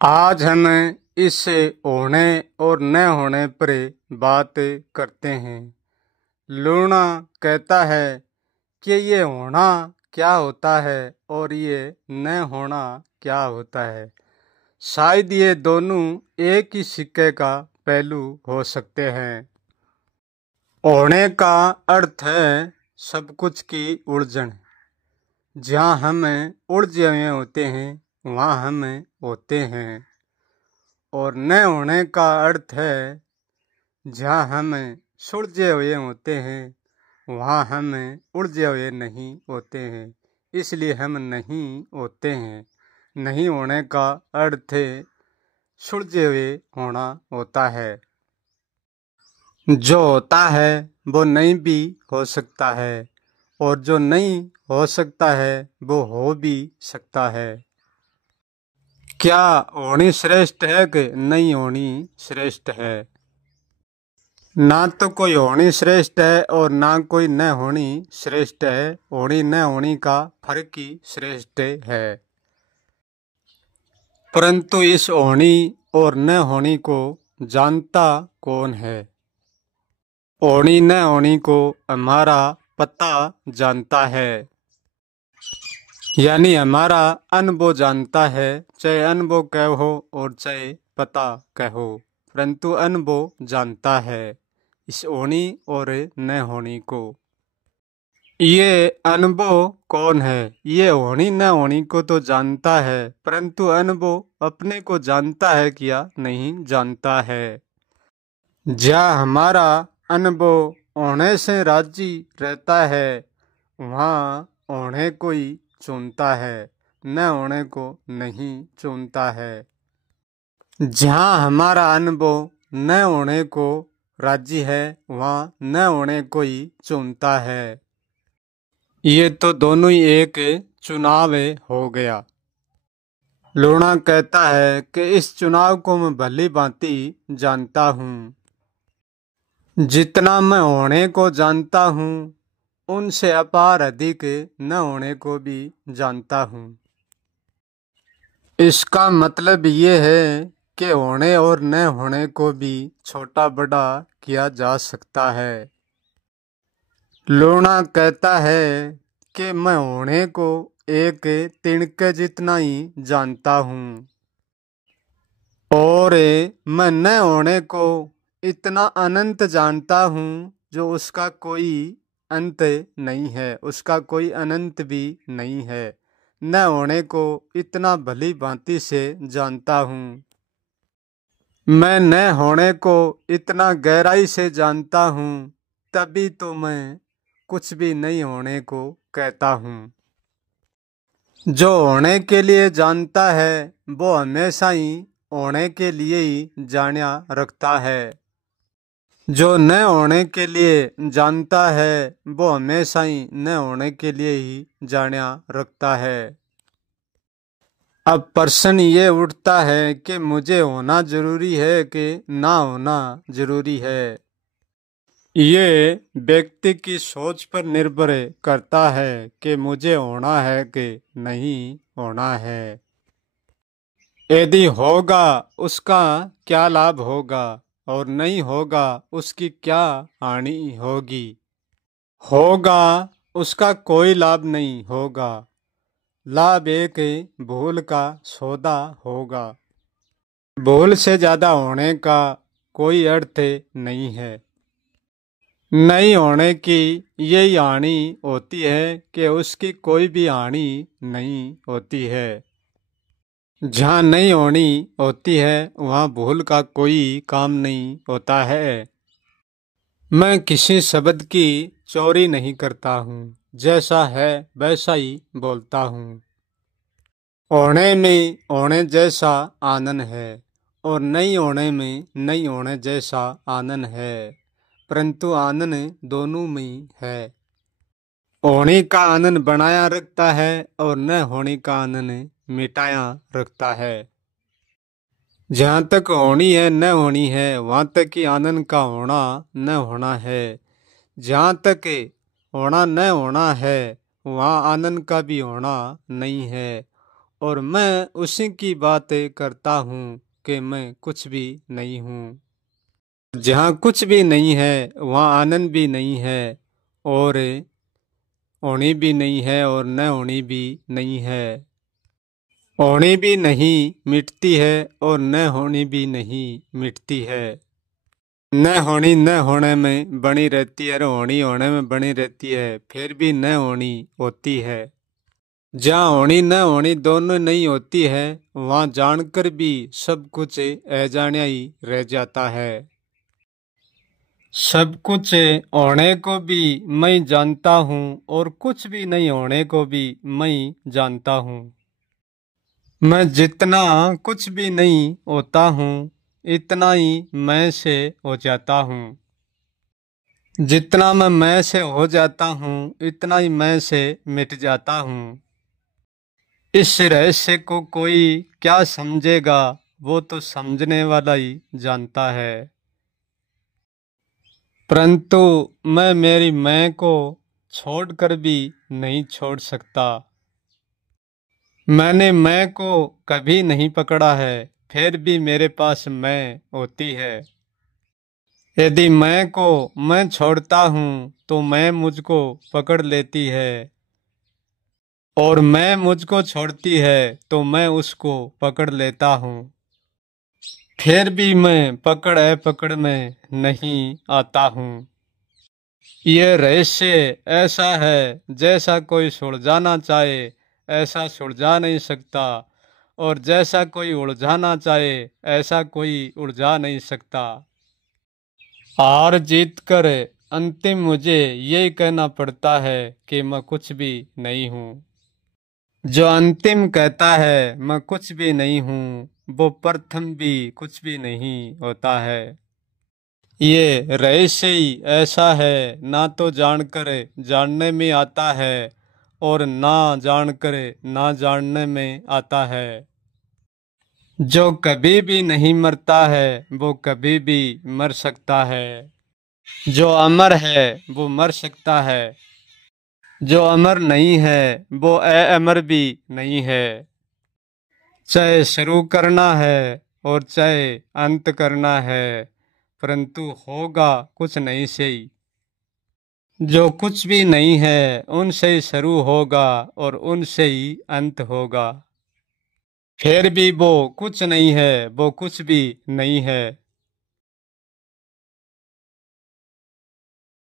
आज हम इस होने और न होने पर बात करते हैं। लूना कहता है कि ये होना क्या होता है और ये न होना क्या होता है। शायद ये दोनों एक ही सिक्के का पहलू हो सकते हैं। होने का अर्थ है सब कुछ की उलझन। जहाँ हम उलझे हुए होते हैं वहाँ हम होते हैं। और न होने का अर्थ है जहाँ हम सुलझे हुए होते हैं वहाँ हम उलझे हुए नहीं होते हैं, इसलिए हम नहीं होते हैं। नहीं होने का अर्थ सुलझे हुए होना होता है। जो होता है वो नहीं भी हो सकता है और जो नहीं हो सकता है वो हो भी सकता है। क्या होनी श्रेष्ठ है कि नहीं होनी श्रेष्ठ है? ना तो कोई होनी श्रेष्ठ है और ना कोई न होनी श्रेष्ठ है। होनी न होनी का फर्क ही श्रेष्ठ है। परंतु इस होनी और न होनी को जानता कौन है? होनी न होनी को हमारा पता जानता है, यानी हमारा अनुभव जानता है। चाहे अनुभव कहो और चाहे पता कहो, परंतु अनुभव जानता है इस होनी और न होनी को। ये अनुभव कौन है? ये होनी न होनी को तो जानता है, परंतु अनुभव अपने को जानता है क्या नहीं जानता है। जहाँ हमारा अनुभव होने से राजी रहता है वहाँ होने कोई चुनता है, न होने को नहीं चुनता है। जहाँ हमारा अनुभव न होने को राजी है वहाँ न होने को ही चुनता है। ये तो दोनों ही एक चुनाव हो गया। लूना कहता है कि इस चुनाव को मैं भली भांति जानता हूँ। जितना मैं होने को जानता हूँ उनसे अपार अधिक न होने को भी जानता हूँ। इसका मतलब ये है कि होने और न होने को भी छोटा बड़ा किया जा सकता है। लूना कहता है कि मैं होने को एक तिनके जितना ही जानता हूँ और मैं न होने को इतना अनंत जानता हूँ जो उसका कोई अंत नहीं है, उसका कोई अनंत भी नहीं है। न होने को इतना भली भांति से जानता हूँ। मैं न होने को इतना गहराई से जानता हूँ, तभी तो मैं कुछ भी नहीं होने को कहता हूँ। जो होने के लिए जानता है वो हमेशा ही होने के लिए ही जाना रखता है। जो न होने के लिए जानता है वो हमेशा ही न होने के लिए ही जाना रखता है। अब प्रश्न ये उठता है कि मुझे होना जरूरी है कि ना होना जरूरी है। ये व्यक्ति की सोच पर निर्भर करता है कि मुझे होना है कि नहीं होना है। यदि होगा उसका क्या लाभ होगा और नहीं होगा उसकी क्या हानि होगी। होगा उसका कोई लाभ नहीं होगा, लाभ एक भूल का सौदा होगा। भूल से ज्यादा होने का कोई अर्थ नहीं है। नहीं होने की यही हानि होती है कि उसकी कोई भी हानि नहीं होती है। जहाँ नहीं होनी होती है वहाँ भूल का कोई काम नहीं होता है। मैं किसी शब्द की चोरी नहीं करता हूँ, जैसा है वैसा ही बोलता हूँ। होने में होने जैसा आनंद है और नहीं होने में नहीं होने जैसा आनंद है, परंतु आनंद दोनों में है। होने का आनंद बनाया रखता है और न होने का आनंद मिटाया रखता है। जहाँ तक होनी है न होनी है वहाँ तक ही आनंद का होना न होना है। जहाँ तक होना न होना है वहाँ आनंद का भी होना नहीं है। और मैं उसी की बातें करता हूँ कि मैं कुछ भी नहीं हूँ। जहाँ कुछ भी नहीं है वहाँ आनंद भी नहीं है, और होनी भी नहीं है और न होनी भी नहीं है। होनी भी नहीं मिटती है और न होनी भी नहीं मिटती है। न होनी न होने में बनी रहती है और होनी होने में बनी रहती है, फिर भी न होनी होती है। जहाँ होनी न होनी दोनों नहीं होती है वहाँ जानकर भी सब कुछ अजाण्या ही रह जाता है। सब कुछ होने को भी मैं जानता हूँ और कुछ भी नहीं होने को भी मैं जानता हूँ। मैं जितना कुछ भी नहीं होता हूँ इतना ही मैं से हो जाता हूँ। जितना मैं से हो जाता हूँ इतना ही मैं से मिट जाता हूँ। इस रहस्य को कोई क्या समझेगा, वो तो समझने वाला ही जानता है। परंतु मैं मेरी मैं को छोड़कर भी नहीं छोड़ सकता। मैंने मैं को कभी नहीं पकड़ा है, फिर भी मेरे पास मैं होती है। यदि मैं को मैं छोड़ता हूँ तो मैं मुझको पकड़ लेती है, और मैं मुझको छोड़ती है तो मैं उसको पकड़ लेता हूँ। फिर भी मैं पकड़ में नहीं आता हूँ। यह रहस्य ऐसा है जैसा कोई सुलझाना चाहे ऐसा सुलझा नहीं सकता, और जैसा कोई उलझाना चाहे ऐसा कोई उलझा नहीं सकता। हार जीत कर अंतिम मुझे यही कहना पड़ता है कि मैं कुछ भी नहीं हूँ। जो अंतिम कहता है मैं कुछ भी नहीं हूँ, वो प्रथम भी कुछ भी नहीं होता है। ये रहस्य ही ऐसा है, ना तो जानकर जानने में आता है और ना जानकर ना जानने में आता है। जो कभी भी नहीं मरता है वो कभी भी मर सकता है। जो अमर है वो मर सकता है। जो अमर नहीं है वो अमर भी नहीं है। चाहे शुरू करना है और चाहे अंत करना है, परंतु होगा कुछ नहीं से ही। जो कुछ भी नहीं है उनसे ही शुरू होगा और उनसे ही अंत होगा। फिर भी वो कुछ नहीं है, वो कुछ भी नहीं है।